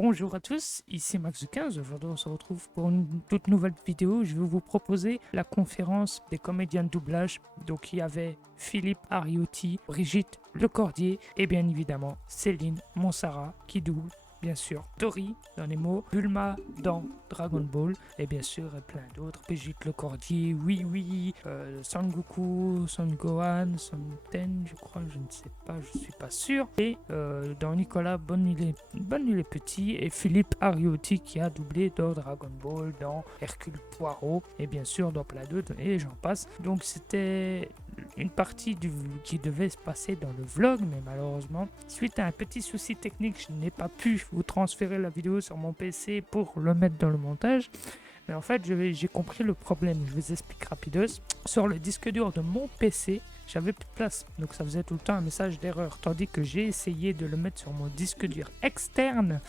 Bonjour à tous, ici Max de 15. Aujourd'hui, on se retrouve pour une toute nouvelle vidéo. Je vais vous proposer la conférence des comédiens de doublage. Donc, il y avait Philippe Ariotti, Brigitte Lecordier et bien évidemment Céline Monsara qui double, bien sûr, Tori dans les mots, Bulma dans Dragon Ball et bien sûr plein d'autres. Brigitte Lecordier, oui, Son Goku, Son Gohan, Son Ten, je crois, je ne sais pas, je suis pas sûr. Et dans Nicolas Bonne il est petit et Philippe Ariotti qui a doublé dans Dragon Ball, dans Hercule Poirot et bien sûr dans plein d'autres et j'en passe. Donc c'était une partie qui devait se passer dans le vlog, mais malheureusement, suite à un petit souci technique, je n'ai pas pu vous transférer la vidéo sur mon PC pour le mettre dans le montage. Mais en fait, j'ai compris le problème. Je vous explique rapidos. Sur le disque dur de mon PC, j'avais plus de place. Donc ça faisait tout le temps un message d'erreur. Tandis que j'ai essayé de le mettre sur mon disque dur externe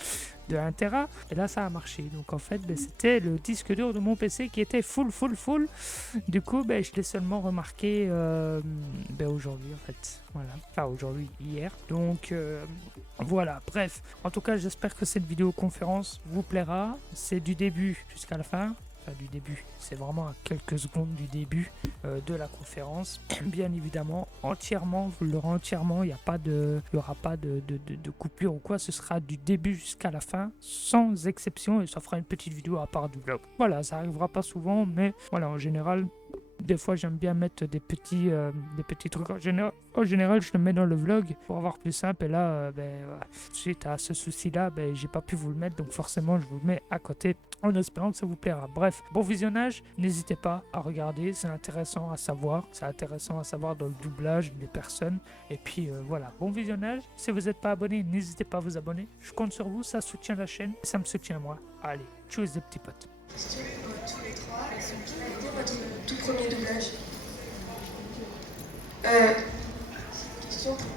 de 1 Tera. Et là, ça a marché. Donc en fait, c'était le disque dur de mon PC qui était full. Du coup, je l'ai seulement remarqué aujourd'hui en fait. Voilà. Enfin aujourd'hui, hier. Donc voilà. Bref. En tout cas, j'espère que cette vidéoconférence vous plaira. C'est du début jusqu'à la fin. Du début, c'est vraiment à quelques secondes du début de la conférence. Bien évidemment, entièrement, vous l'aurez entièrement, il n'y aura pas de coupure ou quoi, ce sera du début jusqu'à la fin, sans exception, et ça fera une petite vidéo à part du vlog. Voilà, ça arrivera pas souvent, mais voilà, en général, des fois j'aime bien mettre des petits trucs. En général, je le mets dans le vlog pour avoir plus simple. Et là, suite à ce souci-là, j'ai pas pu vous le mettre. Donc forcément, je vous le mets à côté en espérant que ça vous plaira. Bref, bon visionnage. N'hésitez pas à regarder. C'est intéressant à savoir. C'est intéressant à savoir dans le doublage des personnes. Et puis voilà, bon visionnage. Si vous n'êtes pas abonné, n'hésitez pas à vous abonner. Je compte sur vous. Ça soutient la chaîne. Et ça me soutient moi. Allez, tchuss les petits potes. Question pour tous les trois, quel a été votre tout premier doublage? Question pour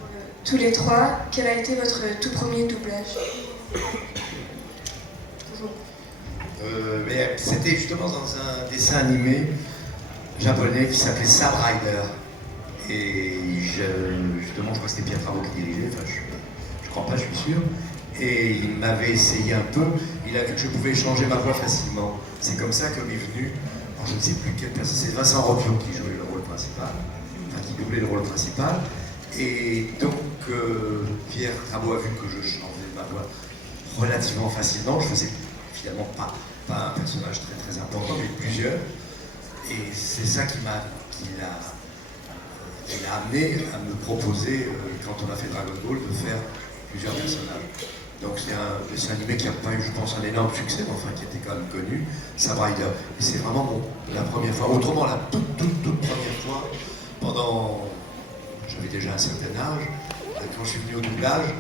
tous les trois, quel a été votre tout premier doublage? C'était justement dans un dessin animé japonais qui s'appelait Sabre Rider. Et justement, je crois que c'était Pierre Travaux qui dirigeait, enfin je crois pas, je suis sûr. Et il m'avait essayé un peu, il a vu que je pouvais changer ma voix facilement. C'est comme ça que m'est venu, alors je ne sais plus quelle personne, c'est Vincent Roquio qui jouait le rôle principal, enfin qui doublait le rôle principal. Et donc Pierre Travaux a vu que je changeais ma voix relativement facilement, je faisais finalement pas un personnage très important, mais plusieurs. Et c'est ça qui l'a amené à me proposer, quand on a fait Dragon Ball, de faire plusieurs personnages. Donc c'est un dessin animé qui n'a pas eu, je pense, un énorme succès, mais enfin qui était quand même connu, Sabre Rider. Et c'est vraiment la première fois, autrement la toute première fois, j'avais déjà un certain âge, quand je suis venu au doublage,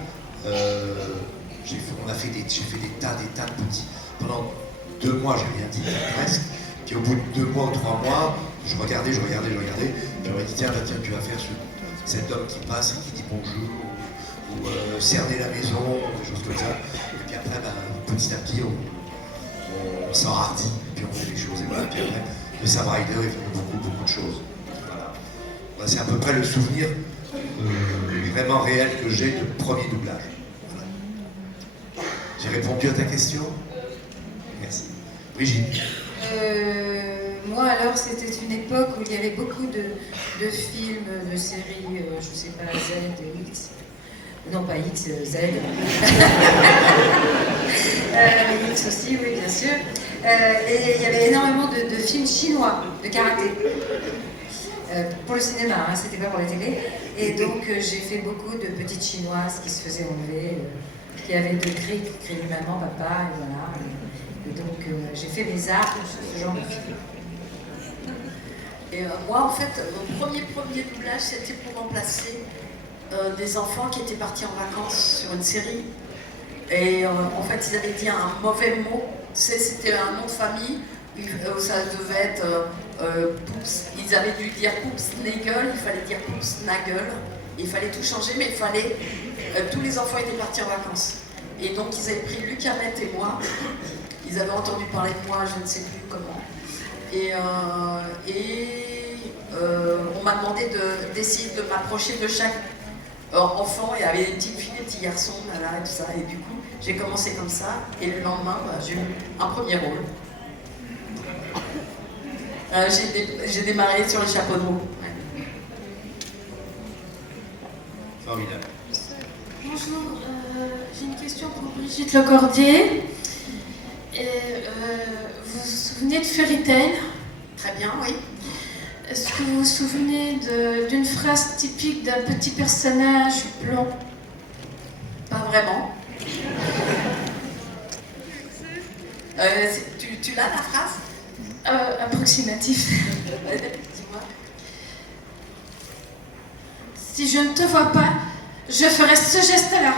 j'ai fait des tas de petits. Pendant 2 mois, j'ai rien dit, presque. Puis au bout de 2 mois ou 3 mois, je regardais, puis on m'a dit tiens, tu vas faire cet homme qui passe et qui dit bonjour, ou cerner la maison, des choses comme ça. Et puis après, petit à petit, on s'enhardit, et puis on fait des choses. Et voilà, puis après, de Sabre Rider, il fait beaucoup de choses. Voilà. C'est à peu près le souvenir vraiment réel que j'ai de premier doublage. Voilà. J'ai répondu à ta question? Merci. Brigitte. Moi alors, c'était une époque où il y avait beaucoup de films, de séries, je sais pas, Z, X. Non, pas X, Z. X aussi, oui, bien sûr. Et il y avait énormément de films chinois, de karaté. Pour le cinéma, hein, c'était pas pour la télé. Et donc, j'ai fait beaucoup de petites chinoises qui se faisaient enlever, qui avaient 2 cris, qui criaient maman, papa, et voilà. Et donc, j'ai fait mes arts sur ce genre de film. Et moi, en fait, mon premier doublage, c'était pour remplacer des enfants qui étaient partis en vacances sur une série. Et en fait, ils avaient dit un mauvais mot. C'était un nom de famille. Ça devait être Poups. Ils avaient dû dire Poups Nagel, il fallait dire Poups Nagel. Il fallait tout changer, mais il fallait. Tous les enfants étaient partis en vacances. Et donc, ils avaient pris Luc Hamet et moi. Ils avaient entendu parler de moi, je ne sais plus comment. Et on m'a demandé d'essayer de m'approcher de chaque enfant. Il y avait des petites filles, des petits garçons, là, et tout ça. Et du coup, J'ai commencé comme ça, et le lendemain, j'ai eu un premier rôle. J'ai démarré sur le chapeau de roue. Ouais. Formidable. Bonjour, j'ai une question pour Brigitte Lecordier. Vous vous souvenez de Fairy Tail? Très bien, oui. Est-ce que vous vous souvenez d'une phrase typique d'un petit personnage blond? Pas vraiment. Tu l'as, la phrase? Approximatif. Dis-moi. Si je ne te vois pas, je ferai ce geste-là.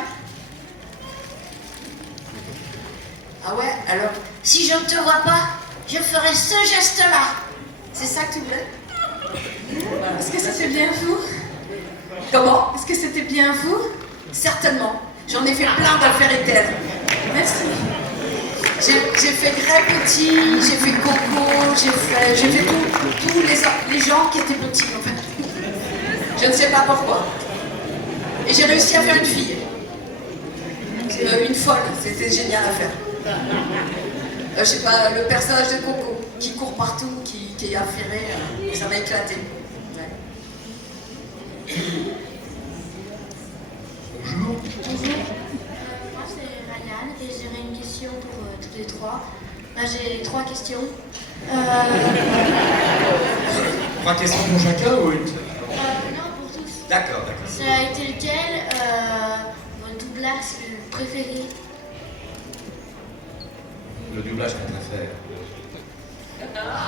Ah ouais, alors, si je ne te vois pas, je ferai ce geste-là. C'est ça que tu voulais? Voilà. Est-ce que c'était bien vous? Comment? Est-ce que c'était bien vous? Certainement. J'en ai fait plein d'affaires éternes. Merci. J'ai fait Grey Petit, j'ai fait Coco, j'ai fait tous les gens qui étaient petits en fait. Je ne sais pas pourquoi. Et j'ai réussi à faire une fille. Une folle, c'était génial à faire. Je sais pas, le personnage de Coco, qui court partout, qui est affairé, ça m'a éclaté. Ouais. Bonjour. Bonjour, moi c'est Ryan et j'aurais une question pour toutes les trois. J'ai 3 questions. 3 questions pour chacun ou une? Non, pour tous. D'accord, d'accord. Ça a été lequel votre doublage préféré? Le doublage qu'on préfère.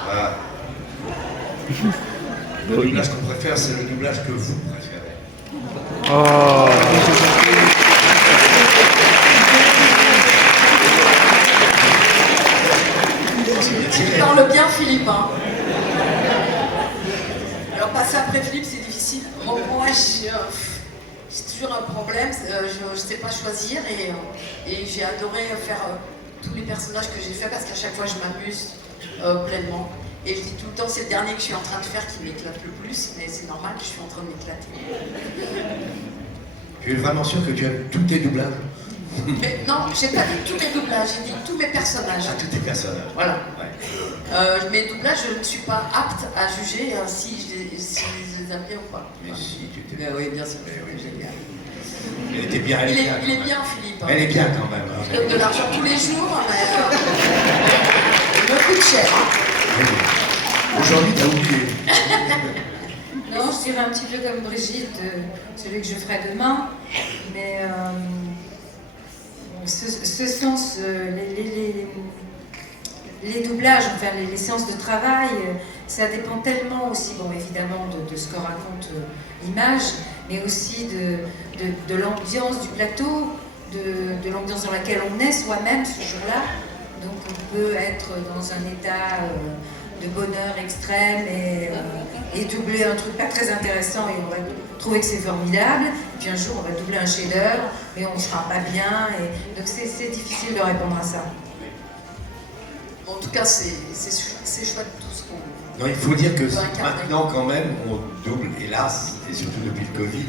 Voilà. Le doublage qu'on préfère, c'est le doublage que vous préférez. Tu parles bien, Philippe. Hein. Alors, passer après Philippe, c'est difficile. Moi, j'ai toujours un problème. Je ne sais pas choisir et j'ai adoré faire tous les personnages que j'ai fait parce qu'à chaque fois, je m'amuse pleinement. Et je dis tout le temps, c'est le dernier que je suis en train de faire qui m'éclate le plus, mais c'est normal que je suis en train de m'éclater. Tu es vraiment sûr que tu aimes tous tes doublages? Mais non, j'ai pas dit tous mes doublages, j'ai dit tous mes personnages. Ah, tous tes personnages. Voilà. Ouais. Mes doublages, je ne suis pas apte à juger si je les aime bien ou pas. Mais si, tu t'es... Mais oui, bien sûr. Mais oui. Génial. Elle était bien, elle est bien. Il est bien, Philippe. Elle est bien quand même. Je donne de l'argent tous les jours, mais il me coûte cher. Aujourd'hui, t'as oublié. Non, je dirais un petit peu comme Brigitte, celui que je ferai demain, mais ce sens, les doublages, enfin les séances de travail, ça dépend tellement aussi, bon évidemment, de ce que raconte l'image, mais aussi de l'ambiance du plateau, de l'ambiance dans laquelle on est soi-même ce jour-là. Donc on peut être dans un état de bonheur extrême et doubler un truc pas très intéressant et on va trouver que c'est formidable. Et puis un jour on va doubler un chef-d'œuvre et on ne sera pas bien. Et... Donc c'est difficile de répondre à ça. En tout cas, c'est chouette tout ce qu'on... Non, il faut dire que maintenant quand même, on double, hélas, et surtout depuis le Covid,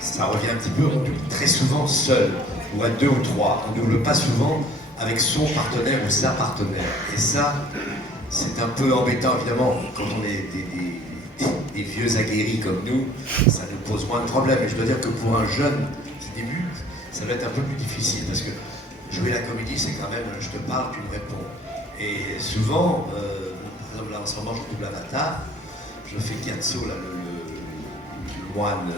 ça revient un petit peu, on double très souvent seul, ou à 2 ou 3. On ne double pas souvent avec son partenaire ou sa partenaire. Et ça, c'est un peu embêtant évidemment, quand on est des vieux aguerris comme nous, ça nous pose moins de problèmes. Et je dois dire que pour un jeune qui débute, ça va être un peu plus difficile, parce que jouer la comédie, c'est quand même, je te parle, tu me réponds. Et souvent, par exemple là en ce moment je double Avatar, je fais Kyatso, là, le moine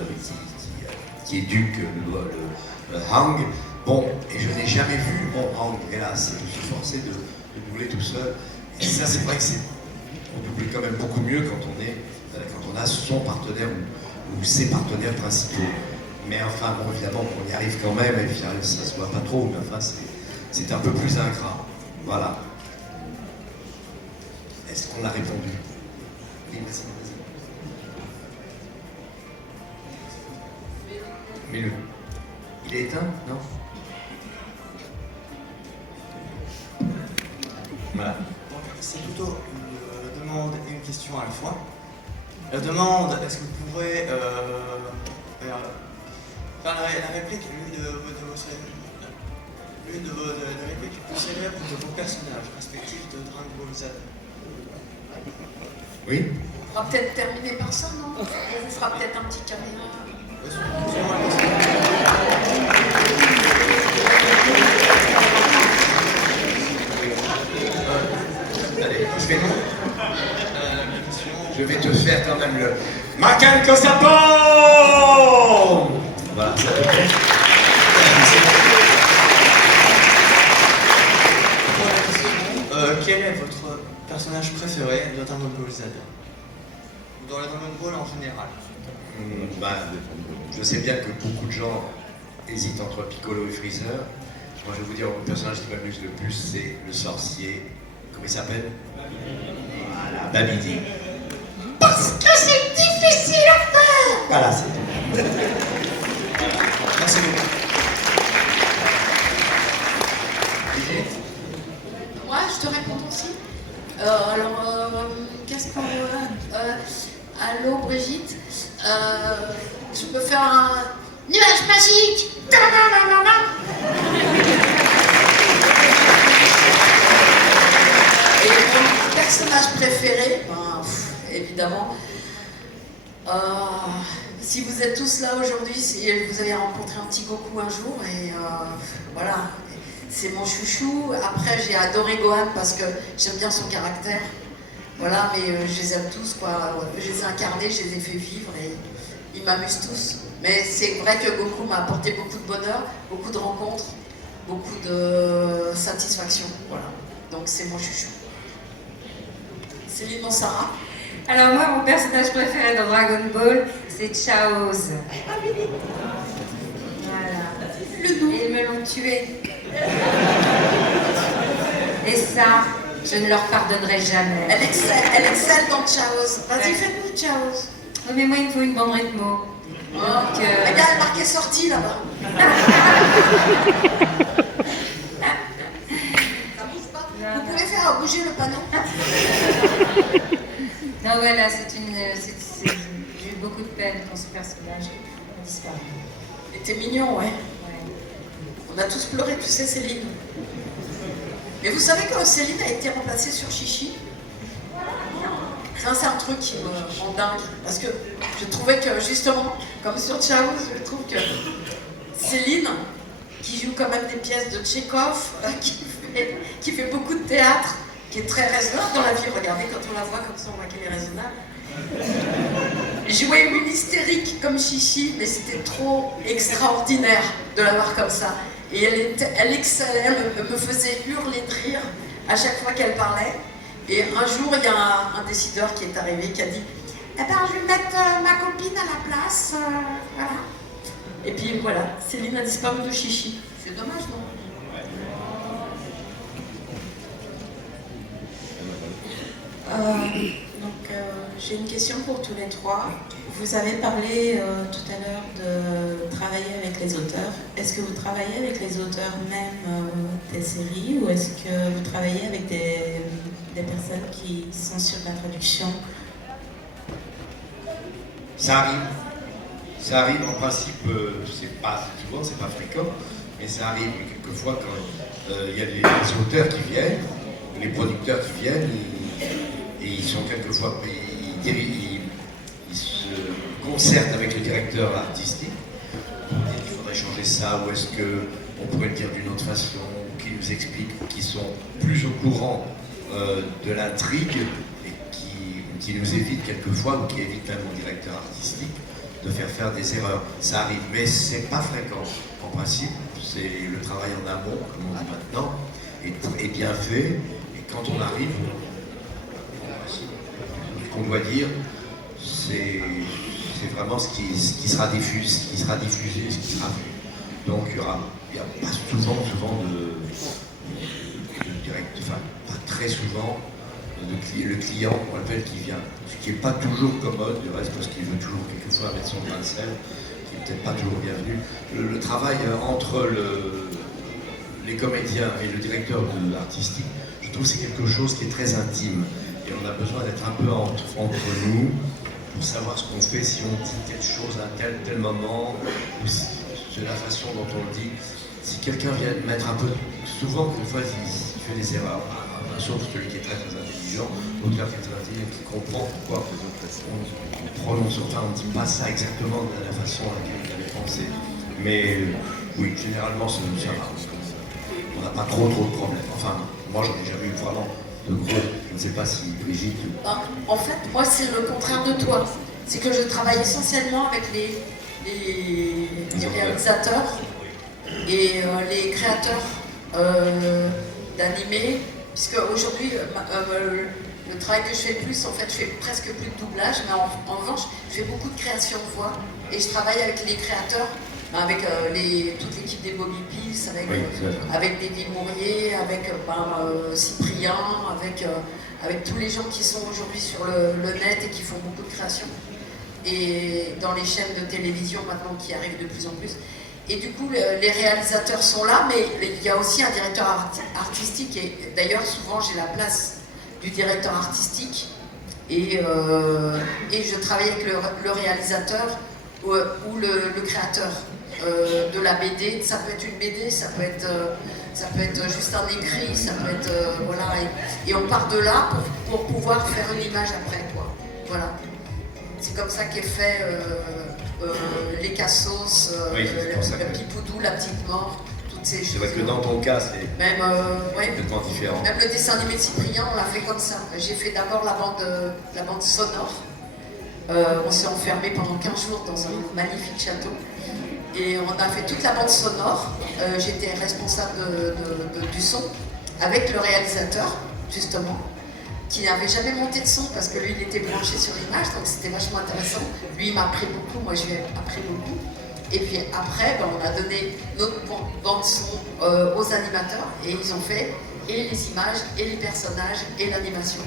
qui éduque le Hang. Bon, et je n'ai jamais vu mon Hang, hélas, je suis forcé de doubler tout seul. Et ça c'est vrai que on double quand même beaucoup mieux quand on a son partenaire ou ses partenaires principaux. Mais enfin bon évidemment on y arrive quand même, et puis ça se voit pas trop, mais enfin c'est un peu plus ingrat. Voilà. Est-ce qu'on l'a répondu? Oui, vas-y. Mets-le. Il est éteint? Non? Voilà. Donc, c'est plutôt une demande et une question à la fois. La demande, est-ce que vous pourrez faire la réplique de votre... une de répliques les plus célèbres de vos personnages respectifs de Dragon Ball Z. Oui. On va peut-être terminer par ça, non? On vous fera peut-être un petit caméra. Allez, je fais non. Je vais te faire quand même le Macan Kosapon. Voilà, ça te plaît. Quel est votre personnage préféré de Dragon Ball Z? Ou dans les Dragon Ball en général? Je sais bien que beaucoup de gens hésitent entre Piccolo et Freezer. Moi, je vais vous dire, le personnage qui m'amuse le plus, c'est le sorcier. Comment il s'appelle? Voilà, Babidi. Parce que c'est difficile à faire. Voilà, c'est tout. Merci beaucoup. Moi, je te réponds aussi. Qu'est-ce qu'on... allô, Brigitte. Je peux faire un nuage magique. Et mon personnage préféré, évidemment, si vous êtes tous là aujourd'hui, vous avez rencontré un petit Goku un jour, et voilà, c'est mon chouchou. Après, j'ai adoré Gohan parce que j'aime bien son caractère. Voilà, mais je les aime tous, quoi. Je les ai incarnés, je les ai fait vivre et ils m'amusent tous. Mais c'est vrai que Goku m'a apporté beaucoup de bonheur, beaucoup de rencontres, beaucoup de satisfaction. Voilà, donc c'est mon chouchou. Céline Sarah. Alors moi, mon personnage préféré dans Dragon Ball, c'est Chaoz. Voilà. Et ils me l'ont tué. Et ça, je ne leur pardonnerai jamais. Elle excelle dans Chaoz. Vas-y, fais-nous Chaoz. Oui, mais moi, il me faut une bande rythmo. Donc, Regarde, le marqué sortie là-bas. Ça bouge pas. Vous pouvez faire bouger le panneau. Non, voilà, j'ai eu beaucoup de peine quand ce personnage a disparu. Il était mignon, ouais. Ouais. On a tous pleuré, tu sais, Céline. Mais vous savez que Céline a été remplacée sur Chichi? Ça, c'est un truc qui me rend dingue. Parce que je trouvais que, justement, comme sur Chaoz, je trouve que Céline, qui joue quand même des pièces de Tchekhov, qui fait beaucoup de théâtre, qui est très raisonnable dans la vie. Regardez, quand on la voit comme ça, on voit qu'elle est raisonnable. Jouer une hystérique comme Chichi, mais c'était trop extraordinaire de la voir comme ça. Et elle excellait, elle me faisait hurler de rire à chaque fois qu'elle parlait. Et un jour, il y a un décideur qui est arrivé qui a dit « Eh ben, je vais mettre ma copine à la place, voilà. » Et puis voilà, Céline a disparu de Chichi. C'est dommage, non? J'ai une question pour tous les trois. Vous avez parlé tout à l'heure de travailler avec les auteurs. Est-ce que vous travaillez avec les auteurs même des séries ou est-ce que vous travaillez avec des personnes qui sont sur la traduction? Ça arrive. Ça arrive en principe, c'est pas souvent, c'est pas fréquent, mais ça arrive quelquefois quand il y a les auteurs qui viennent, les producteurs qui viennent, et ils sont quelquefois, ils se concertent avec le directeur artistique pour dire qu'il faudrait changer ça, ou est-ce qu'on pourrait le dire d'une autre façon, ou qu'ils nous expliquent, qu'ils sont plus au courant de l'intrigue, et qui nous évitent quelquefois, ou qui évitent même au directeur artistique, de faire des erreurs. Ça arrive, mais c'est pas fréquent. En principe, c'est le travail en amont, comme on dit maintenant, est bien fait, et quand on arrive, ce qu'on doit dire, c'est vraiment ce qui sera diffusé, ce qui sera vu. Donc il n'y a pas souvent de direct, enfin pas très souvent, le client qu'on appelle qui vient, ce qui n'est pas toujours commode, du reste, parce qu'il veut toujours quelquefois mettre son grain de sel, qui n'est peut-être pas toujours bienvenu. Le travail entre les comédiens et le directeur artistique, je trouve que c'est quelque chose qui est très intime. Et on a besoin d'être un peu entre nous pour savoir ce qu'on fait, si on dit quelque chose à tel moment, ou si, de la façon dont on le dit. si quelqu'un vient mettre un peu... Souvent, une fois, il fait des erreurs. Sauf celui qui est très intelligent, l'autre qui est très intelligent, qui comprend pourquoi on prononce, enfin on ne dit pas ça exactement de la façon à laquelle il avait pensé. Mais oui, généralement ça va. On n'a pas trop de problèmes. Enfin, moi j'en ai jamais eu vraiment de gros. Je ne sais pas si Brigitte... En fait, moi c'est le contraire de toi. C'est que je travaille essentiellement avec les réalisateurs et les créateurs d'animés. Puisque aujourd'hui, le travail que je fais le plus, en fait, je fais presque plus de doublage, mais en revanche, je fais beaucoup de création de voix. Et je travaille avec les créateurs, avec toute l'équipe des Bobby Pills, avec David Mourier, avec Cyprien, avec tous les gens qui sont aujourd'hui sur le net et qui font beaucoup de création. Et dans les chaînes de télévision maintenant qui arrivent de plus en plus. Et du coup, les réalisateurs sont là, mais il y a aussi un directeur artistique. Et d'ailleurs, souvent, j'ai la place du directeur artistique. Et je travaille avec le réalisateur ou le créateur de la BD. Ça peut être une BD, ça peut être juste un écrit, ça peut être... voilà. Et on part de là pour pouvoir faire une image après, quoi. Voilà. C'est comme ça qu'est fait... les cassos, le pipoudou, la petite mort, toutes ces choses. C'est vrai que dans ton cas, c'est complètement différent. Même le dessin animé de Cyprien, on l'a fait comme ça. J'ai fait d'abord la bande sonore. On s'est enfermé pendant 15 jours dans un magnifique château. Et on a fait toute la bande sonore. J'étais responsable du son avec le réalisateur, justement, qui n'avait jamais monté de son parce que lui il était branché sur l'image, donc c'était vachement intéressant. Lui il m'a appris beaucoup, moi je lui ai appris beaucoup. Et puis après on a donné notre bande son aux animateurs et ils ont fait et les images et les personnages et l'animation.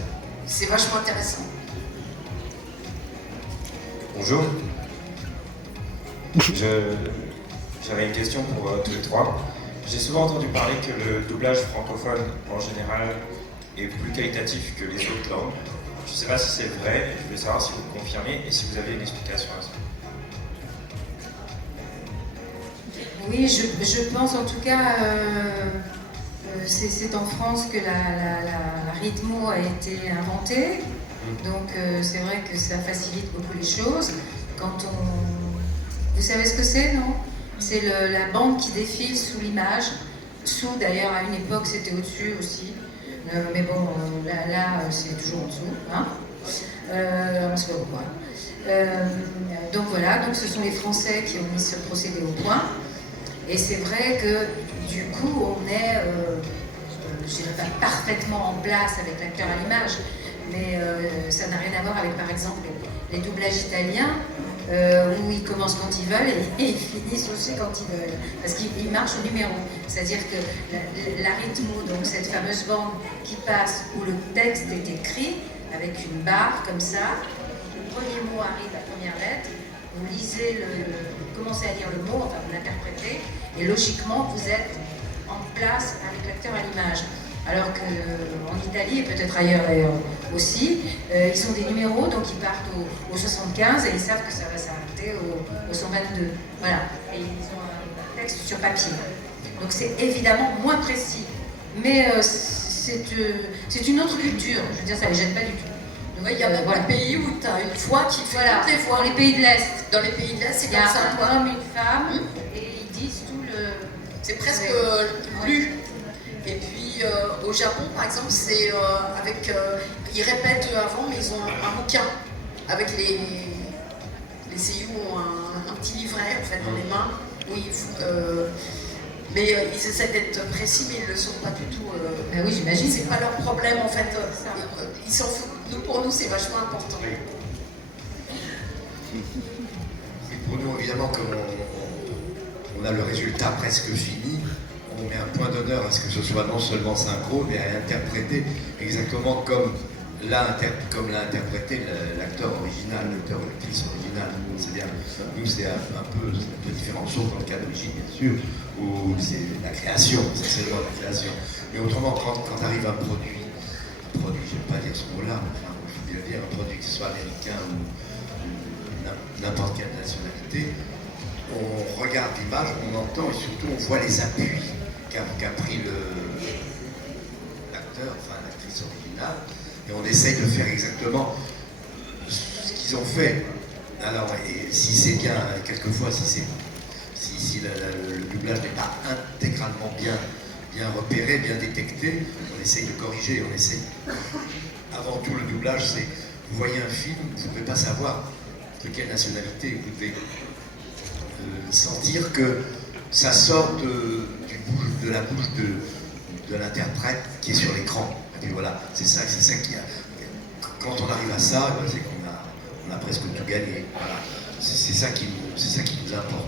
C'est vachement intéressant. Bonjour. J'avais une question pour tous les trois. J'ai souvent entendu parler que le doublage francophone en général est plus qualitatif que les autres langues. Je ne sais pas si c'est vrai, je voulais savoir si vous le confirmez et si vous avez une explication à ça. Oui, je pense en tout cas, c'est en France que la rythmo a été inventée, donc c'est vrai que ça facilite beaucoup les choses. Quand vous savez ce que c'est, non? C'est la bande qui défile sous l'image, sous d'ailleurs à une époque c'était au-dessus aussi. Mais bon, là c'est toujours en dessous, hein. On se voit au point. Donc voilà, donc ce sont les Français qui ont mis ce procédé au point. Et c'est vrai que du coup, on est, je dirais pas parfaitement en place avec l'acteur à l'image, mais ça n'a rien à voir avec par exemple les doublages italiens, où ils commencent quand ils veulent et ils finissent aussi quand ils veulent, parce qu'ils marchent au numéro. C'est-à-dire que la rythmo, donc cette fameuse bande qui passe où le texte est écrit avec une barre comme ça, le premier mot arrive, la première lettre, vous lisez vous commencez à lire le mot, enfin vous l'interprétez, et logiquement vous êtes en place avec l'acteur à l'image. Alors qu'en Italie, et peut-être ailleurs d'ailleurs aussi, ils ont des numéros, donc ils partent au 75 et ils savent que ça va s'arrêter au 122. Voilà, et ils ont un texte sur papier. Donc c'est évidemment moins précis, mais c'est une autre culture, je veux dire, ça ne les gêne pas du tout. Il y a même des pays où tu as une voix qui fait toutes les voix. Dans les pays de l'Est. Dans les pays de l'Est, c'est comme ça. Il y a un homme, une femme, et ils disent tout le... C'est presque lu. Et puis au Japon, par exemple, c'est avec... ils répètent avant, mais ils ont un bouquin avec les seiyuu ont un petit livret en fait dans les mains. Mais ils essaient d'être précis, mais ils ne le sont pas du tout. Ben oui, j'imagine. C'est pas leur problème en fait. Ils s'en foutent. Pour nous, c'est vachement important. Et pour nous, évidemment, comme on a le résultat presque fini, on met un point d'honneur à ce que ce soit non seulement synchro, mais à interpréter exactement comme l'a interprété l'acteur original, l'acteur ou l'actrice originale. C'est-à-dire, nous, c'est un peu différent, sauf dans le cas d'origine, bien sûr, où c'est la création, c'est seulement la création. Mais autrement, quand arrive un produit, je n'aime pas dire ce mot-là, mais enfin, je veux bien dire un produit, que ce soit américain ou n'importe quelle nationalité, on regarde l'image, on entend et surtout on voit les appuis qu'a pris l'acteur, enfin l'actrice originale, et on essaye de faire exactement ce qu'ils ont fait. Alors, et si c'est bien, quelquefois, si le doublage n'est pas intégralement bien repéré, bien détecté, on essaye de corriger, on essaye. Avant tout, le doublage, c'est, vous voyez un film, vous ne pouvez pas savoir de quelle nationalité, vous devez sentir que ça sort de la bouche de l'interprète qui est sur l'écran. Et puis voilà, c'est ça qui a. Quand on arrive à ça, c'est qu'on a presque tout gagné. Voilà. C'est ça qui nous importe.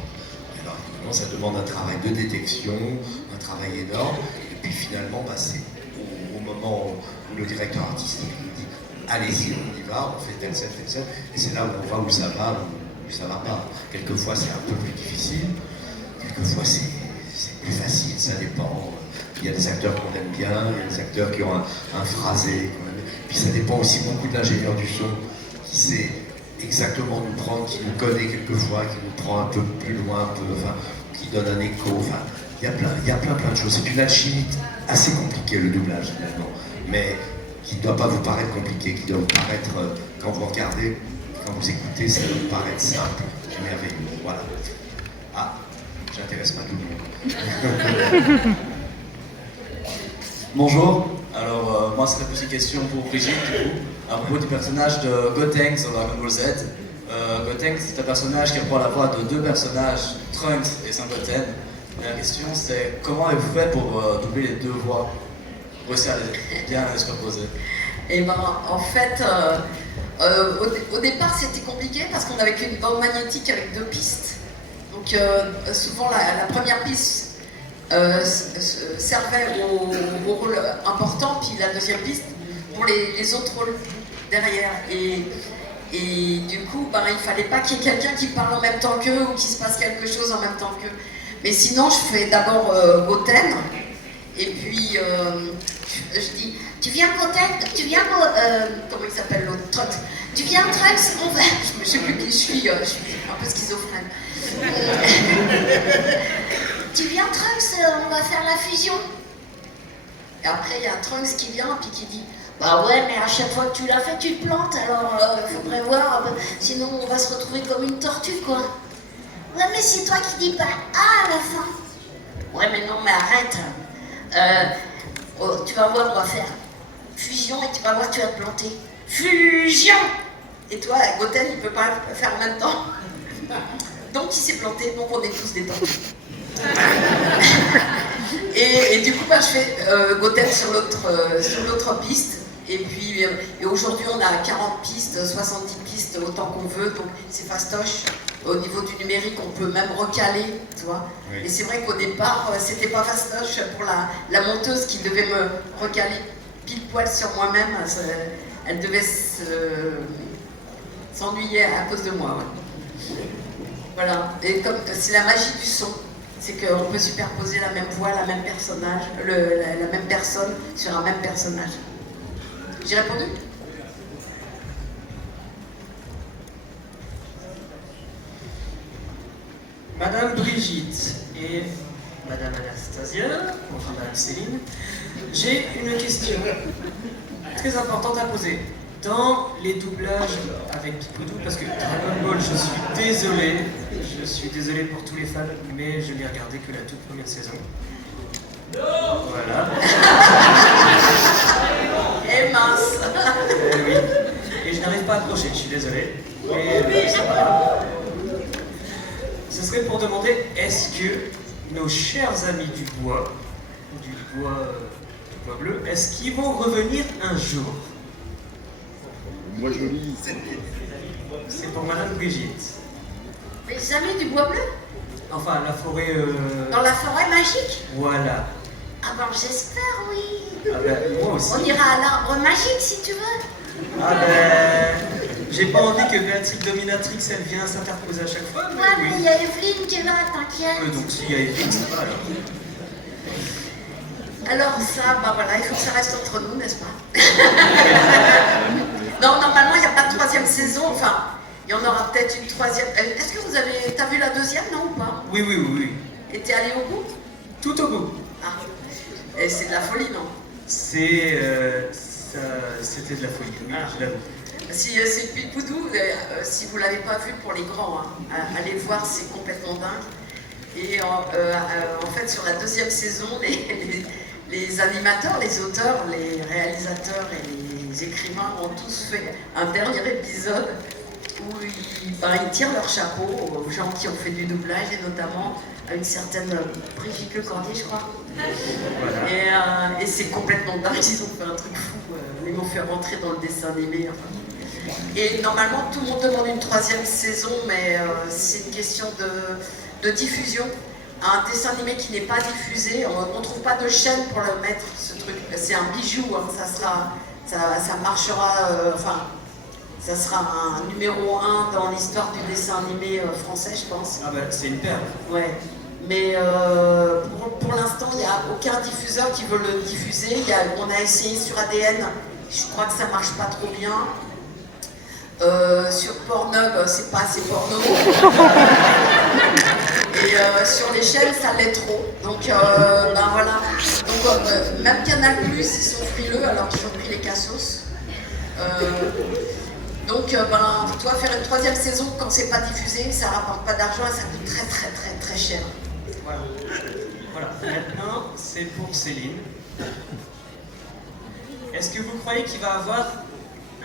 Alors évidemment, ça demande un travail de détection, un travail énorme. Et puis finalement, c'est au moment où le directeur artistique nous dit allez-y, on y va, on fait telle scène. Et c'est là où on voit où ça va, où ça va pas. Quelquefois, c'est un peu plus difficile. Quelquefois, c'est plus facile, ça dépend. Il y a des acteurs qu'on aime bien, il y a des acteurs qui ont un phrasé. Puis ça dépend aussi beaucoup de l'ingénieur du son qui sait exactement nous prendre, qui nous connaît quelquefois, qui nous prend un peu plus loin, qui donne un écho. Enfin, il y a plein de choses. C'est une alchimie assez compliquée, le doublage, finalement. Mais qui ne doit pas vous paraître compliqué, qui doit vous paraître, quand vous regardez, quand vous écoutez, ça doit vous paraître simple et merveilleux. Voilà. Ah, j'intéresse pas tout le monde. Bonjour, alors moi ce serait plus une question pour Brigitte du coup, à propos du personnage de Gotenks dans Dragon Ball Z. Gotenks c'est un personnage qui reprend la voix de deux personnages, Trunks et Son Goten. Et la question c'est comment avez-vous fait pour doubler les deux voix, pour réussir à bien les superposer? Et ben en fait, au départ c'était compliqué parce qu'on n'avait qu'une bande magnétique avec deux pistes. Donc souvent la première piste servait au rôle important, puis la deuxième piste pour les autres rôles derrière. Et du coup, il fallait pas qu'il y ait quelqu'un qui parle en même temps qu'eux ou qu'il se passe quelque chose en même temps qu'eux. Mais sinon, je fais d'abord Goten, et puis je dis tu viens Goten, tu viens comment il s'appelle l'autre, Trunks. Tu viens Trunks, on va. Je sais plus qui je suis un peu schizophrène. Tu viens Trunks, on va faire la fusion. Et après il y a Trunks qui vient puis qui dit bah ouais mais à chaque fois que tu l'as fait tu te plantes, alors faut prévoir, sinon on va se retrouver comme une tortue quoi. Ouais mais c'est toi qui dis pas ah à la fin. Ouais mais non mais arrête. Tu vas voir, on va faire fusion et tu vas voir tu vas te planter. Fusion. Et toi Goten il peut pas le faire en même temps. Donc il s'est planté, donc on est tous des tortues. et du coup je fais Goten sur l'autre piste et puis aujourd'hui on a 40 pistes, 70 pistes autant qu'on veut, donc c'est fastoche. Au niveau du numérique on peut même recaler, tu vois. Oui. Et c'est vrai qu'au départ c'était pas fastoche pour la monteuse qui devait me recaler pile poil sur moi-même, elle devait s'ennuyer à cause de moi. Ouais. Voilà, et comme c'est la magie du son, c'est qu'on peut superposer la même voix, la même personnage, la même personne sur un même personnage. J'ai répondu? Madame Brigitte et Madame Anastasia, enfin Madame Céline, j'ai une question très importante à poser. Dans les doublages avec Pipoudou, parce que Dragon Ball, je suis désolé pour tous les fans, mais je n'ai regardé que la toute première saison. Voilà. Et mince. Oui. Et je n'arrive pas à accrocher, je suis désolé. Mais c'est pas grave. Ce serait pour demander, est-ce que nos chers amis du bois bleu, est-ce qu'ils vont revenir un jour? Moi je lis. C'est pour Madame Brigitte. Les amis du bois bleu? Enfin, la forêt... Dans la forêt magique? Voilà. Ah ben j'espère, oui. Ah ben, moi aussi. On ira à l'arbre magique si tu veux. Ah ben... J'ai pas envie que Béatrix Dominatrix, elle vienne s'interposer à chaque fois. Ouais, mais il y a Evelyne qui est là, t'inquiète. Donc s'il y a Evelyne, ça va alors. Alors ça, voilà, il faut que ça reste entre nous, n'est-ce pas? Non, normalement, il n'y a pas de troisième saison, enfin, il Il y en aura peut-être une troisième. Est-ce que t'as vu la deuxième, non ou pas? Oui, oui, oui, oui. Et t'es allé au bout? Tout au bout. Ah. Et c'est de la folie, non? C'était de la folie, oui, je l'avoue. Si c'est Pipoudou, si vous ne l'avez pas vu pour les grands, hein, allez voir, c'est complètement dingue. Et en fait, sur la deuxième saison, les animateurs, les auteurs, les réalisateurs et les écrivains ont tous fait un dernier épisode où ils tirent leur chapeau aux gens qui ont fait du doublage et notamment à une certaine Brigitte Lecordier, je crois. Voilà. Et c'est complètement dingue, ils ont fait un truc fou. Ils m'ont fait rentrer dans le dessin animé. Enfin. Et normalement, tout le monde demande une troisième saison, mais c'est une question de diffusion. Un dessin animé qui n'est pas diffusé, on ne trouve pas de chaîne pour le mettre, ce truc. C'est un bijou, hein, ça marchera, ça sera un numéro 1 dans l'histoire du dessin animé français, je pense. Ah bah c'est une perle. Ouais. Mais pour l'instant, il n'y a aucun diffuseur qui veut le diffuser. On a essayé sur ADN, je crois que ça ne marche pas trop bien. Sur Pornhub, c'est pas assez porno. Et sur les chaînes, ça l'est trop. Donc, ben voilà. Donc, même Canal+, ils sont frileux alors qu'ils ont pris les cassos. Donc, toi, faire une troisième saison quand c'est pas diffusé, ça rapporte pas d'argent et ça coûte très, très, très, très cher. Voilà. Voilà. Maintenant, c'est pour Céline. Est-ce que vous croyez qu'il va avoir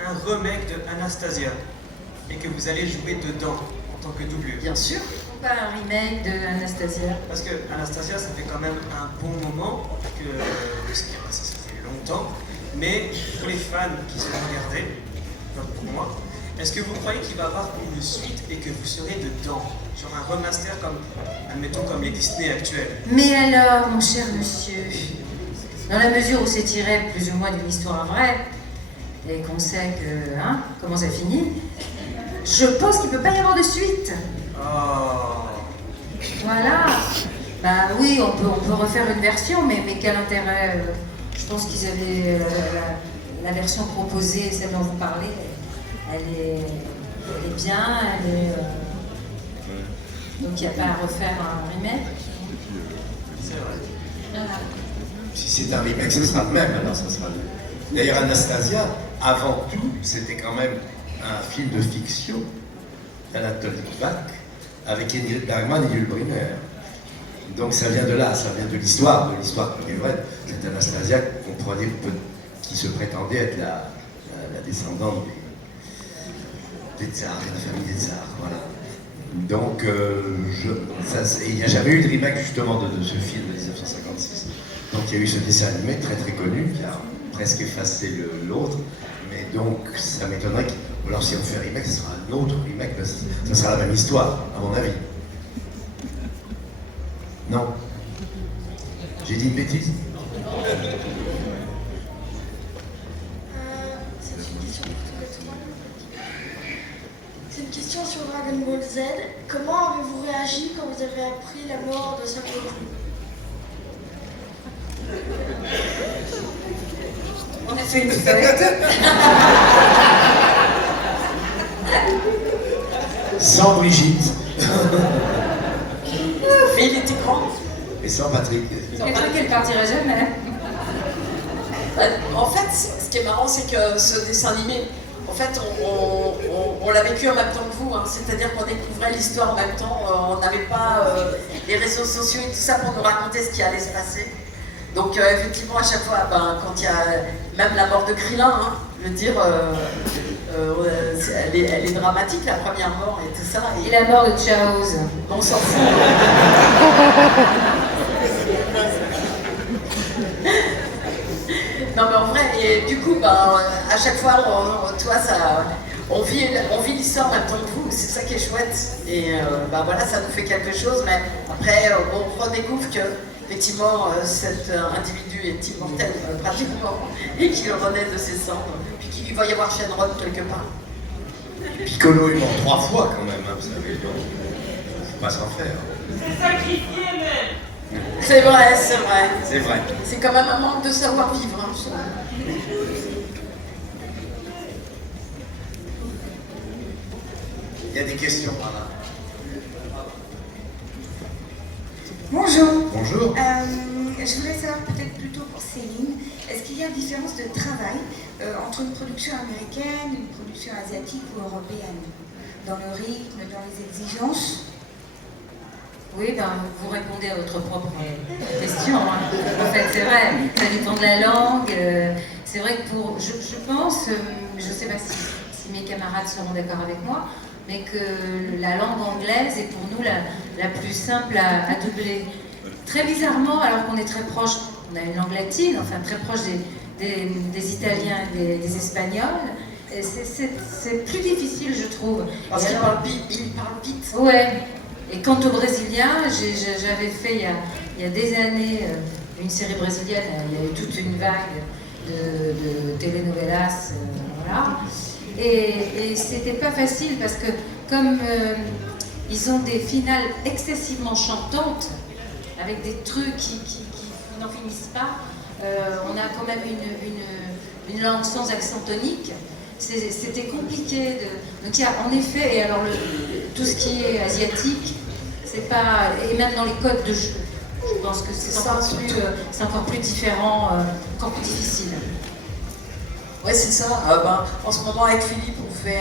un remake de Anastasia et que vous allez jouer dedans en tant que doublure? Bien sûr. Pas un remake de Anastasia. Parce que Anastasia, ça fait quand même un bon moment que ce qui est passé, ça fait longtemps. Mais pour les fans qui se regardaient, comme pour moi, est-ce que vous croyez qu'il va y avoir une suite et que vous serez dedans? Genre un remaster comme, admettons, comme les Disney actuels? Mais alors, mon cher monsieur, dans la mesure où c'est tiré plus ou moins d'une histoire vraie, et qu'on sait que, comment ça finit, je pense qu'il ne peut pas y avoir de suite. Oh. Voilà. Bah oui, on peut refaire une version, mais quel intérêt je pense qu'ils avaient la version proposée, celle dont vous parlez, elle est bien, donc il n'y a pas à refaire un remake. C'est vrai. Voilà. Si c'est un remake, ce sera le même, alors ça sera le même. D'ailleurs, Anastasia, avant tout, c'était quand même un film de fiction d'Anatole Bach avec Ingrid Bergman et Yul Brynner. Donc ça vient de là, ça vient de l'histoire qui est vraie. C'est Anastasia qui se prétendait être la descendante des tsars, de la famille des tsars. Voilà. Donc il n'y a jamais eu de remake justement de ce film de 1956. Donc il y a eu ce dessin animé très très connu qui a presque effacé l'autre, mais donc ça m'étonnerait que, alors si on fait un remake, ce sera un autre remake, ça sera la même histoire, à mon avis. Non? J'ai dit une bêtise? C'est une question sur Dragon Ball Z. Comment avez-vous réagi quand vous avez appris la mort de Son Goku? On a fait une fête. Sans Brigitte. Mais il était grand. Et sans Patrick. Sans Patrick, elle partirait jamais. En fait, ce qui est marrant, c'est que ce dessin animé, en fait, on l'a vécu en même temps que vous, hein. C'est-à-dire qu'on découvrait l'histoire en même temps. On n'avait pas les réseaux sociaux et tout ça pour nous raconter ce qui allait se passer. Donc effectivement, à chaque fois, quand il y a même la mort de Krillin, je veux dire, elle est dramatique, la première mort et tout ça. Et la mort de Chaoz. On s'en fout. Non mais en vrai, et du coup, à chaque fois, on vit l'histoire en même temps que vous, c'est ça qui est chouette. Et voilà, ça nous fait quelque chose, mais après, on redécouvre que effectivement, cet individu est immortel pratiquement, et qu'il renaît de ses cendres, puis qu'il va y avoir Shenron quelque part. Piccolo est mort 3 fois quand même, vous savez, donc faut pas s'en faire. C'est sacrifié même. C'est vrai, c'est vrai. C'est vrai. C'est quand même un manque de savoir-vivre, je trouve. y a des questions par là. Bonjour. Bonjour. Je voulais savoir peut-être plutôt pour Céline, est-ce qu'il y a différence de travail entre une production américaine, une production asiatique ou européenne, dans le rythme, dans les exigences? Oui, ben, vous répondez à votre propre question. Hein. En fait, c'est vrai, ça dépend de la langue. C'est vrai que pour, je pense, je ne sais pas si mes camarades seront d'accord avec moi, mais que la langue anglaise est pour nous la plus simple à doubler. Très bizarrement, alors qu'on est très proche, on a une langue latine, enfin très proche des Italiens et des Espagnols, c'est plus difficile, je trouve. Parce qu'ils parlent vite. Ouais. Et quant aux Brésiliens, j'avais fait il y a des années une série brésilienne, il y a eu toute une vague de telenovelas, voilà. Et c'était pas facile parce que comme ils ont des finales excessivement chantantes, avec des trucs qui n'en finissent pas, on a quand même une langue sans accent tonique. C'était compliqué de... Donc il y a en effet, et alors tout ce qui est asiatique, c'est pas... Et même dans les codes de jeu, je pense que c'est encore plus différent, encore plus difficile. Ouais, c'est ça. En ce moment, avec Philippe, on fait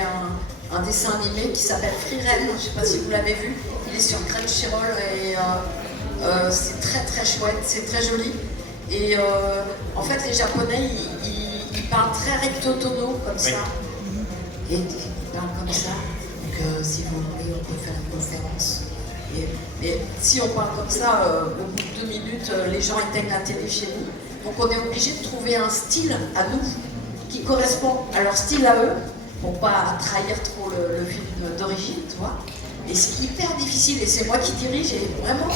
un dessin animé qui s'appelle Frieren. Je ne sais pas si vous l'avez vu. Il est sur Crunchyroll et c'est très très chouette, c'est très joli. Et en fait, les Japonais, ils parlent très recto-tono, comme ça. Et ils parlent comme ça. Donc, si vous voulez, on peut faire une conférence. Et si on parle comme ça, au bout de 2 minutes, les gens éteignent la télé chez nous. Donc, on est obligé de trouver un style à nous qui correspond à leur style à eux, pour pas trahir trop le film d'origine, tu vois. Et c'est hyper difficile, et c'est moi qui dirige, et vraiment,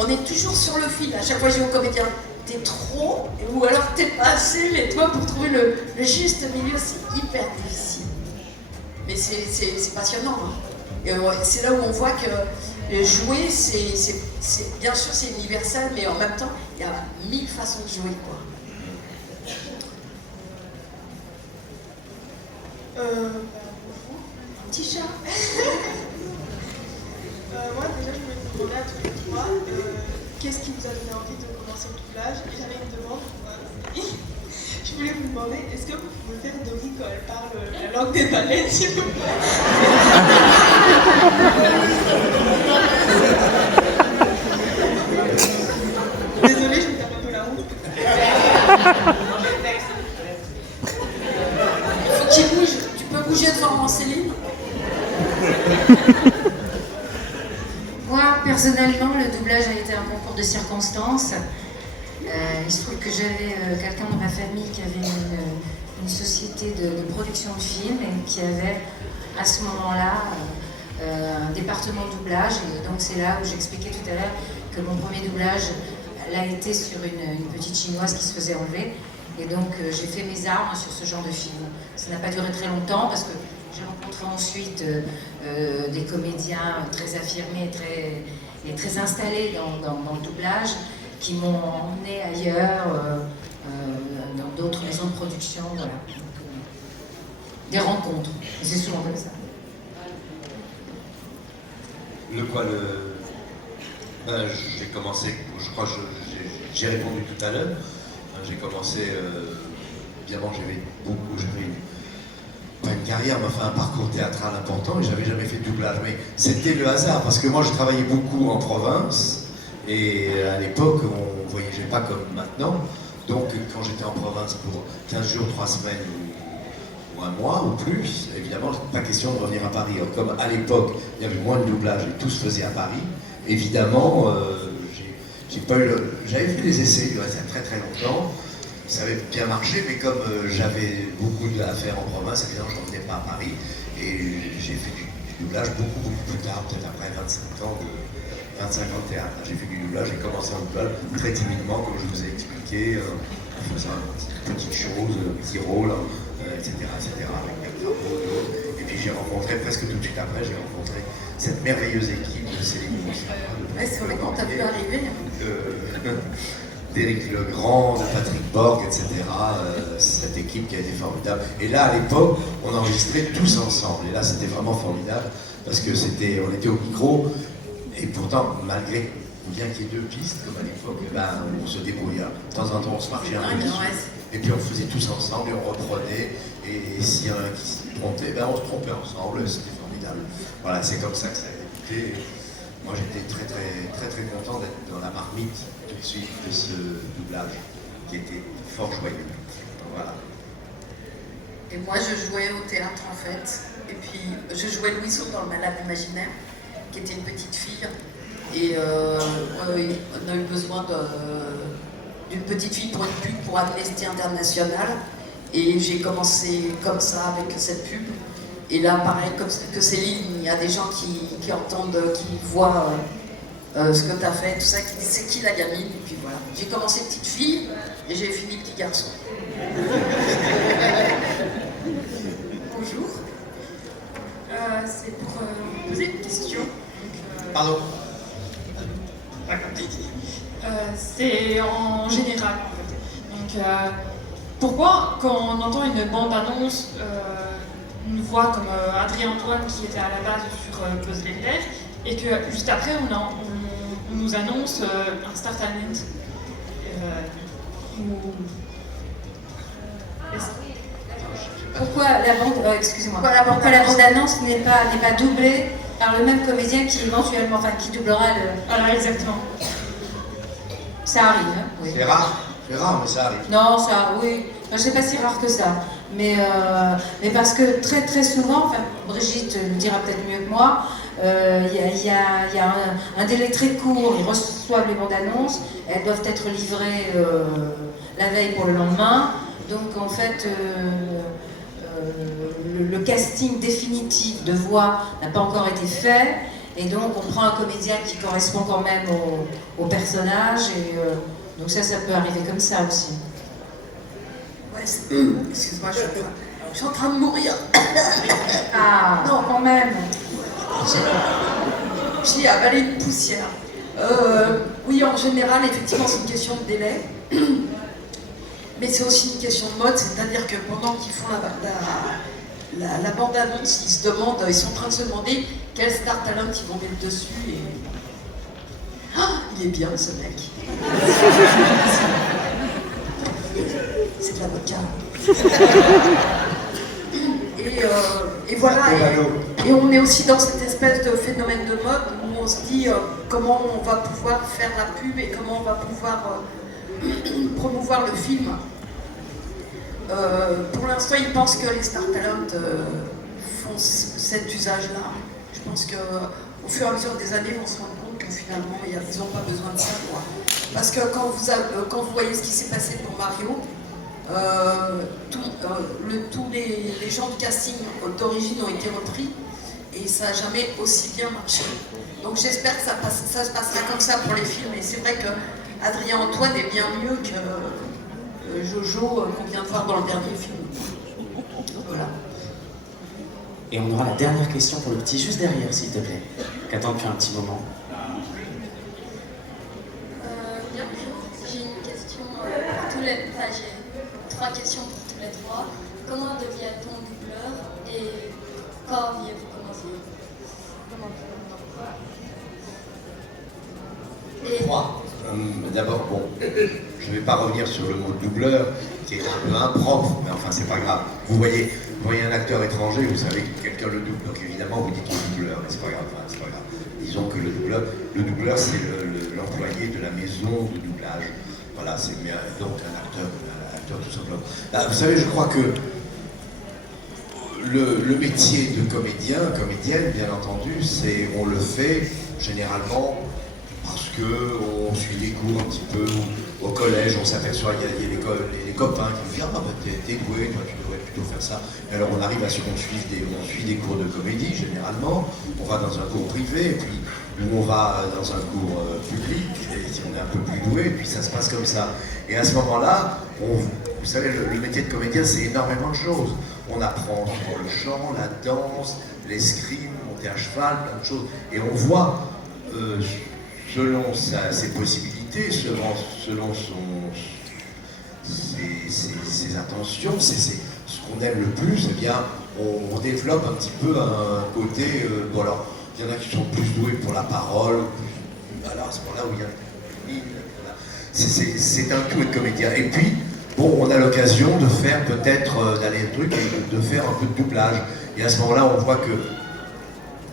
on est toujours sur le fil. À chaque fois, je dis aux comédiens, t'es trop, ou alors t'es pas assez, mais toi, pour trouver le juste milieu, c'est hyper difficile. Mais c'est passionnant. Hein. Et c'est là où on voit que jouer, bien sûr, c'est universel, mais en même temps, il y a 1000 façons de jouer, quoi. Petit chat. Moi déjà je voulais vous demander à tous les trois qu'est-ce qui vous a donné envie de commencer le doublage, et j'avais une demande. Je voulais vous demander, est-ce que vous pouvez faire Dory quand elle parle la langue des baleines, s'il vous plaît? Désolée, je me tape un peu la roue. Il faut qu'il bouge. Tu peux bouger devant Céline? Moi, personnellement, le doublage a été un concours de circonstances. Il se trouve que j'avais quelqu'un dans ma famille qui avait une société de production de films et qui avait à ce moment-là un département de doublage. Et donc c'est là où j'expliquais tout à l'heure que mon premier doublage l'a été sur une petite chinoise qui se faisait enlever. Et donc j'ai fait mes armes sur ce genre de film. Ça n'a pas duré très longtemps parce que j'ai rencontré ensuite des comédiens très affirmés et très installés dans le doublage qui m'ont emmené ailleurs, dans d'autres maisons de production. Voilà. Donc, des rencontres, c'est souvent comme ça. J'ai commencé, je crois que j'ai répondu tout à l'heure. J'ai commencé, évidemment j'avais pas une carrière, mais enfin un parcours théâtral important et j'avais jamais fait de doublage. Mais c'était le hasard parce que moi je travaillais beaucoup en province et à l'époque on ne voyageait pas comme maintenant. Donc quand j'étais en province pour 15 jours, 3 semaines ou un mois ou plus, évidemment pas question de revenir à Paris. Alors, comme à l'époque il y avait moins de doublage et tout se faisait à Paris, évidemment j'avais fait des essais il y a très très longtemps. Ça avait bien marché, mais comme j'avais beaucoup à faire en province, évidemment, je ne revenais pas à Paris. Et j'ai fait du doublage beaucoup plus tard, peut-être après 25 ans de théâtre. J'ai fait du doublage, j'ai commencé en doublage très timidement, comme je vous ai expliqué, en faisant petites choses, petits rôles, etc., avec Bertrand Baudot. Et puis j'ai rencontré, presque tout de suite après, j'ai rencontré cette merveilleuse équipe de Céline Monsara. Ouais, sur les grands, t'as pu arriver. D'Éric Legrand, de Patrick Borg, etc. Cette équipe qui a été formidable. Et là, à l'époque, on enregistrait tous ensemble. Et là, c'était vraiment formidable parce que on était au micro, et pourtant, malgré, bien qu'il y ait deux pistes, comme à l'époque, on se débrouillait. De temps en temps, on se marchait un peu dessus, et puis on faisait tous ensemble, et on reprenait, et s'il y en a un qui se trompait, on se trompait ensemble, c'était formidable. Voilà, c'est comme ça que ça a été. Moi, j'étais très content d'être dans la marmite tout de suite de ce doublage, qui était fort joyeux. Voilà. Et moi, je jouais au théâtre, en fait. Et puis, je jouais Louiseau dans Le Malade Imaginaire, qui était une petite fille. Et on a eu besoin d'une petite fille pour une pub pour Amnesty International. Et j'ai commencé comme ça, avec cette pub. Et là, pareil, comme que Céline, il y a des gens qui entendent, qui voient ce que tu as fait, tout ça, qui disent c'est qui la gamine. Et puis voilà. J'ai commencé petite fille et j'ai fini petit garçon. Bonjour. C'est pour poser une question. Pardon. C'est en général en fait. Donc, pourquoi quand on entend une bande-annonce, une voix comme Adrien Antoine qui était à la base sur Buzz l'éclair, et que juste après on nous annonce un Star Talent Pourquoi la bande, excusez-moi, pourquoi la bande-annonce n'est pas doublée par le même comédien qui éventuellement, enfin qui doublera le... Voilà, exactement. Ça arrive, hein, oui. C'est rare, mais ça arrive. Non, ça, oui. Enfin, c'est pas si rare que ça. Mais parce que très souvent, enfin, Brigitte le dira peut-être mieux que moi, il y a un délai très court, ils reçoivent les bandes annonces, elles doivent être livrées la veille pour le lendemain. Donc en fait, le casting définitif de voix n'a pas encore été fait. Et donc on prend un comédien qui correspond quand même au personnage. Et donc ça peut arriver comme ça aussi. Ouais, excuse-moi, je suis en train de mourir. Ah, non, quand même. J'ai avalé une poussière. Oui, en général, effectivement, c'est une question de délai. Mais c'est aussi une question de mode, c'est-à-dire que pendant qu'ils font la bande-annonce, ils sont en train de se demander quel Star Talent ils vont mettre dessus. Et... Ah, il est bien ce mec. C'est de la vodka. Et voilà. Et on est aussi dans cette espèce de phénomène de mode où on se dit comment on va pouvoir faire la pub et comment on va pouvoir promouvoir le film. Pour l'instant, ils pensent que les Star Talent font cet usage-là. Je pense qu'au fur et à mesure des années, ils vont se rendre compte que finalement, ils n'ont pas besoin de ça, quoi. Parce que quand vous voyez ce qui s'est passé pour Mario, tous les gens du casting d'origine ont été repris et ça n'a jamais aussi bien marché. Donc j'espère que ça se passera comme ça pour les films. Et c'est vrai que Adrien Antoine est bien mieux que Jojo qu'on vient de voir dans le dernier film. Voilà. Et on aura la dernière question pour le petit juste derrière, s'il te plaît, qu'attend depuis un petit moment. J'ai une question pour tous les... Enfin, j'ai 3 questions pour tous les 3. Comment devient-on doubleur et quand aviez-vous commencé? D'abord, bon, je ne vais pas revenir sur le mot doubleur, qui est un peu impropre, mais enfin, c'est pas grave. Vous voyez un acteur étranger, vous savez que quelqu'un le double, donc évidemment, vous dites doubleur, mais c'est pas grave, enfin, c'est pas grave. Disons que le doubleur, c'est l'employé de la maison de doublage. Voilà, c'est donc un acteur tout simplement. Là, vous savez, je crois que le métier de comédienne, bien entendu, on le fait généralement parce qu'on suit des cours un petit peu, au collège, on s'aperçoit, il y a les copains qui nous disent « Ah, bah, t'es doué, toi tu devrais plutôt faire ça ». Et alors on arrive à ce qu'on suit des cours de comédie, généralement, on va dans un cours privé, et puis où on va dans un cours public, et si on est un peu plus doué, et puis ça se passe comme ça. Et à ce moment-là, vous savez, le métier de comédien, c'est énormément de choses. On apprend le chant, la danse, l'escrime, monter à cheval, plein de choses. Et on voit, selon ses possibilités, selon ses intentions, c'est ce qu'on aime le plus, eh bien, on développe un petit peu un côté, bon alors, il y en a qui sont plus doués pour la parole, alors à ce moment-là où il y a c'est un tout être comédien. Et puis, bon, on a l'occasion de faire peut-être, d'aller un truc et de faire un peu de doublage. Et à ce moment-là, on voit que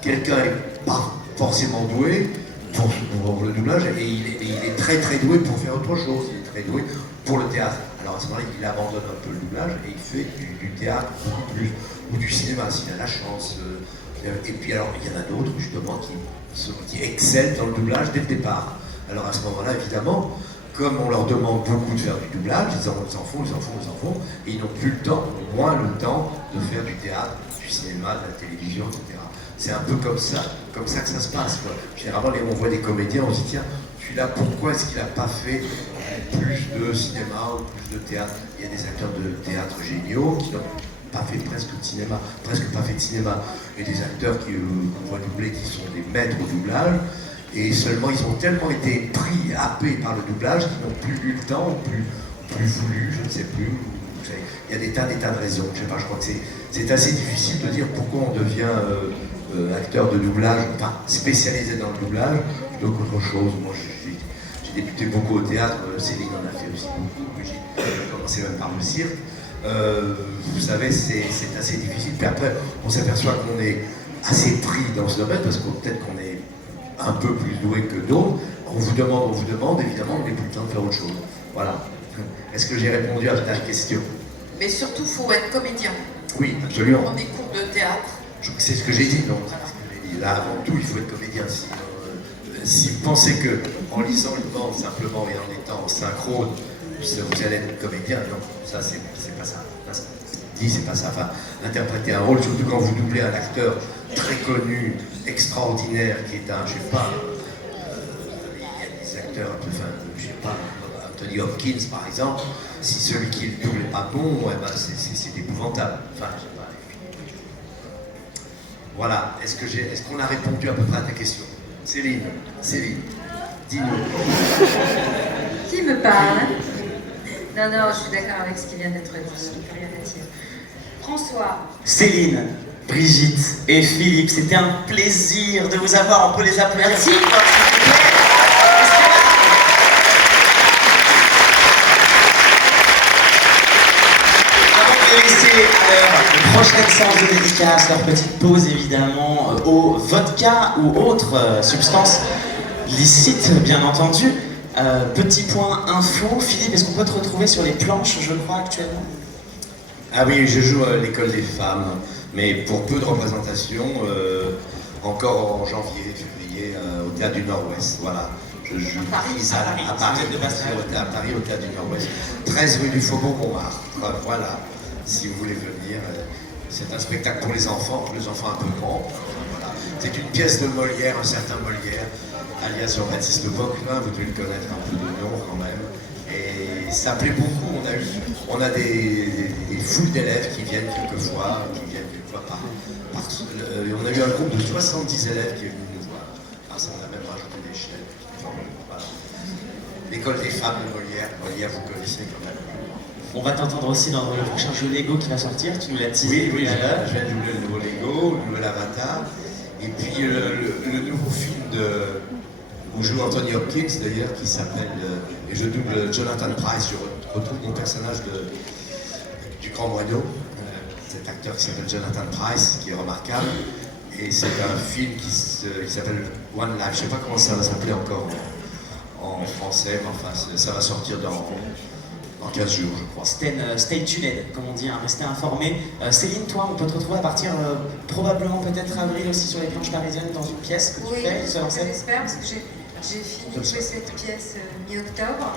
quelqu'un n'est pas forcément doué pour le doublage et il est très très doué pour faire autre chose. Il est très doué pour le théâtre. Alors à ce moment-là, il abandonne un peu le doublage et il fait du théâtre beaucoup plus, ou du cinéma s'il a la chance. Et puis alors, il y en a d'autres justement qui excellent dans le doublage dès le départ. Alors à ce moment-là, évidemment, comme on leur demande beaucoup de faire du doublage, ils en font, et ils n'ont plus le temps, moins le temps de faire du théâtre, du cinéma, de la télévision, etc. C'est un peu comme ça que ça se passe, quoi. Généralement, on voit des comédiens, on se dit, tiens, celui-là, pourquoi est-ce qu'il n'a pas fait plus de cinéma ou plus de théâtre? Il y a des acteurs de théâtre géniaux qui n'ont pas fait presque pas fait de cinéma, et des acteurs qu'on voit doubler qui sont des maîtres au doublage. Et seulement, ils ont tellement été pris, happés par le doublage qu'ils n'ont plus eu le temps, ou plus voulu, je ne sais plus. Il y a des tas de raisons. Je sais pas, je crois que c'est assez difficile de dire pourquoi on devient acteur de doublage, enfin spécialisé dans le doublage, plutôt qu'autre chose. Moi, j'ai débuté beaucoup au théâtre, Céline en a fait aussi beaucoup, j'ai commencé même par le cirque. Vous savez, c'est assez difficile. Puis après, on s'aperçoit qu'on est assez pris dans ce domaine, parce que peut-être qu'on est un peu plus doué que d'autres. On vous demande, évidemment, on n'a plus le temps de faire autre chose. Voilà. Est-ce que j'ai répondu à ta question? Mais surtout, il faut être comédien. Oui, absolument. On est cours de théâtre. C'est ce que j'ai dit, donc. Là, avant tout, il faut être comédien. Si vous pensez qu'en lisant une bande simplement et en étant en synchrone, vous allez être comédien, non, ça, c'est pas ça. C'est pas ça. Enfin, interpréter un rôle, surtout quand vous doublez un acteur très connu, extraordinaire, qui est un, je sais pas, il y a des acteurs un peu, enfin, je sais pas, Anthony Hopkins par exemple, si celui qui le double n'est pas bon, eh ben, c'est épouvantable. Enfin, je sais pas. Voilà, est-ce qu'on a répondu à peu près à ta question? Céline, dis-nous. Qui me parle? Non, je suis d'accord avec ce qui vient d'être dit, rien à dire. François. Céline, Brigitte et Philippe, c'était un plaisir de vous avoir. On peut les applaudir. Merci. Avant de laisser leur prochaine séance de dédicace, leur petite pause évidemment au vodka ou autres substances licites, bien entendu. Petit point info, Philippe, est-ce qu'on peut te retrouver sur les planches, je crois, actuellement? Ah oui, je joue à l'école des femmes, mais pour peu de représentation, encore en janvier, février, au Théâtre du Nord-Ouest, voilà. Je joue à Paris, à Paris, au Théâtre du Nord-Ouest, 13 rue du Faubourg Montmartre, voilà, si vous voulez venir. C'est un spectacle pour les enfants un peu grands, voilà. C'est une pièce de Molière, un certain Molière, alias Jean-Baptiste Bocquelin, vous devez le connaître un peu de nom quand même. Et ça plaît beaucoup, on a des foules d'élèves qui viennent quelquefois par on a eu un groupe de 70 élèves qui est venu nous voir. Ah, ça, on a même rajouté des chaînes. Voilà. L'école des femmes de Molière, vous connaissez quand même. On va t'entendre aussi dans le prochain jeu Lego qui va sortir, tu nous l'as teasé. Oui, je viens de doubler le nouveau Lego, le nouvel Avatar, et puis le nouveau film où joue Anthony Hopkins d'ailleurs, qui s'appelle, et je double Jonathan Pryce, je retrouve mon personnage du Grand Moineau, cet acteur qui s'appelle Jonathan Pryce, qui est remarquable, et c'est un film qui s'appelle One Life, je ne sais pas comment ça va s'appeler encore en français, mais enfin ça va sortir dans 15 jours, je crois. Stay tuned, comme on dit, hein, restez informés. Céline, toi, on peut te retrouver à partir probablement peut-être avril aussi sur les planches parisiennes dans une pièce que tu fais, seule en scène. J'espère, parce que j'ai fini de jouer cette pièce mi-octobre,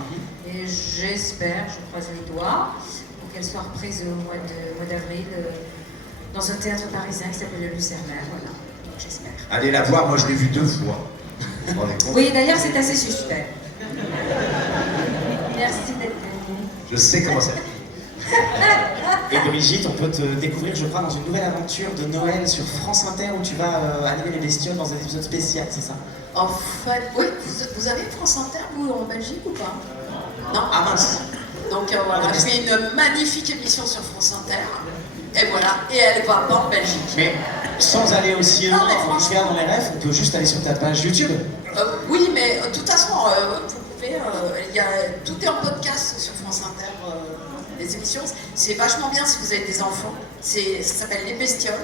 et j'espère, je croise les doigts, pour qu'elle soit reprise au mois d'avril dans un théâtre parisien qui s'appelle le Lucernaire, voilà, donc j'espère. Allez la voir, moi je l'ai vue 2 fois. Oui, d'ailleurs c'est assez suspect. Merci d'être venu. Je sais comment ça Et Brigitte, on peut te découvrir, je crois, dans une nouvelle aventure de Noël sur France Inter où tu vas animer les bestioles dans un épisode spécial, c'est ça? En fait, oui, vous avez France Inter, vous, en Belgique ou pas? Non, ah mince. Donc voilà, je fais une magnifique émission sur France Inter. Et voilà, et elle va pas en Belgique. Mais sans aller aussi Non, loin, mais en faire dans les rêves, on peut juste aller sur ta page YouTube. Oui, mais de toute façon, vous pouvez. Tout est en podcast sur France Inter, les émissions. C'est vachement bien si vous avez des enfants. Ça s'appelle Les Bestioles.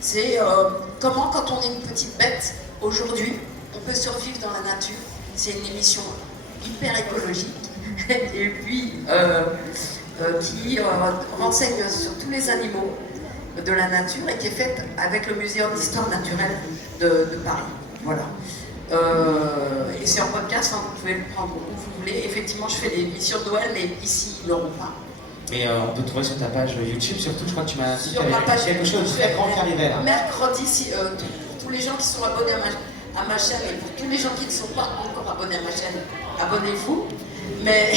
C'est comment, quand on est une petite bête, aujourd'hui, on peut survivre dans la nature. C'est une émission hyper écologique. Et puis, qui renseigne sur tous les animaux de la nature et qui est faite avec le Muséum d'Histoire Naturelle de Paris. Voilà. Et c'est en podcast, hein, vous pouvez le prendre où vous voulez. Effectivement, je fais des émissions de Noël, mais ici, ils l'auront pas. Et on peut te trouver sur ta page YouTube, surtout, je crois que tu m'as dit qu'il y Sur ma avait page quelque chose de très grand qui arrivait là. Mercredi, pour tous les gens qui sont abonnés à ma chaîne et pour tous les gens qui ne sont pas encore abonnés à ma chaîne, abonnez-vous. Mais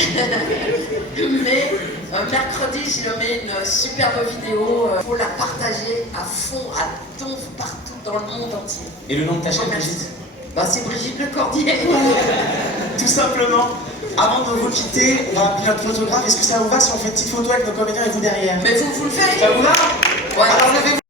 mercredi, je mets une superbe vidéo pour la partager à fond, à donf, partout dans le monde entier. Et le nom de ta chaîne, Brigitte? C'est Brigitte Lecordier. Tout simplement. Avant de vous quitter, on va appeler notre photographe. Est-ce que ça vous va si on fait une petite photo avec nos comédiens et vous derrière? Mais vous le faites? Ça vous va? Ouais. Alors, levez-vous.